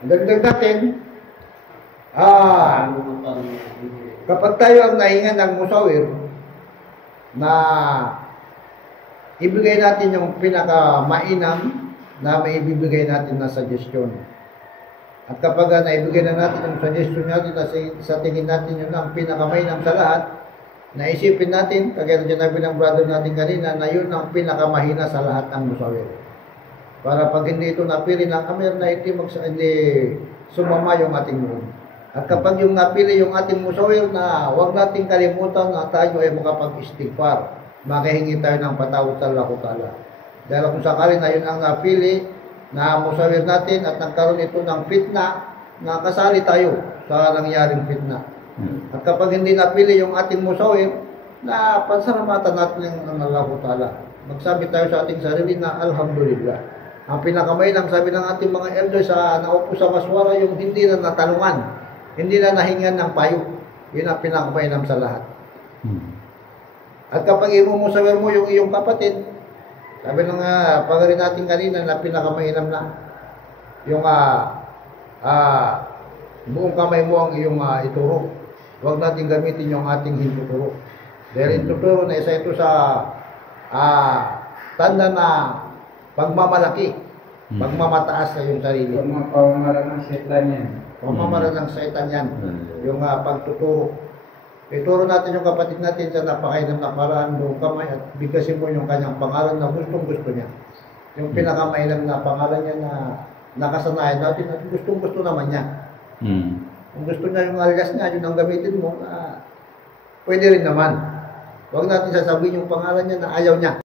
Dagdag natin, kapag tayo ang nahinga ng musawir, na ibigay natin yung pinaka-mainam na maibibigay natin na suggestion. At kapag naibigay na natin yung suggestion natin na sa tingin natin yun ang pinaka-mainam sa lahat, naisipin natin, kagaya na sinabi ng brother natin kanina, na yun ang pinakamahina sa lahat ng musawir. Para pag hindi ito napili ng Amir na hindi sumama yung ating mood. At kapag yung napili yung ating musawir na huwag nating kalimutan na tayo ay makapag-istighfar, makahingi tayo ng patawad sa Allah Ta'ala. Dahil kung sakali na yun ang napili na musawir natin at nagkaroon ito ng fitna, na kasali tayo sa nangyaring fitna. At kapag hindi napili yung ating musawir, na pansalamatan natin ang Allah Ta'ala. Magsabi tayo sa ating sarili na Alhamdulillah. Ang pinakamainam sabi ng ating mga elders sa naupo sa maswara, yung hindi na natanungan, hindi na nahingan ng payo. Yun ang pinakamainam sa lahat. At kapag imumusawir mo yung iyong kapatid, sabi ng pagarin natin kanina na pinakamainam na, yung buong kamay mo ang iyong ituro. Huwag natin gamitin yung ating hintuturo. Dahil hintuturo na isa ito sa tanda na pagmamalaki, pagmamataas sa iyong sarili. Pagmamaran ng setan yan. Pagmamaran ng setan yan. Yung pagtuturo. Ituro natin yung kapatid natin sa napakainam na paraan, buong kamay, at bigkasin mo yung kanyang pangalan na gustong-gusto niya. Yung pinakamainam na pangalan niya na nakasanayan natin at gustong-gusto naman niya. Kung gusto niya yung alias niya, yun ang gamitin mo, pwede rin naman. Huwag natin sasabihin yung pangalan niya na ayaw niya.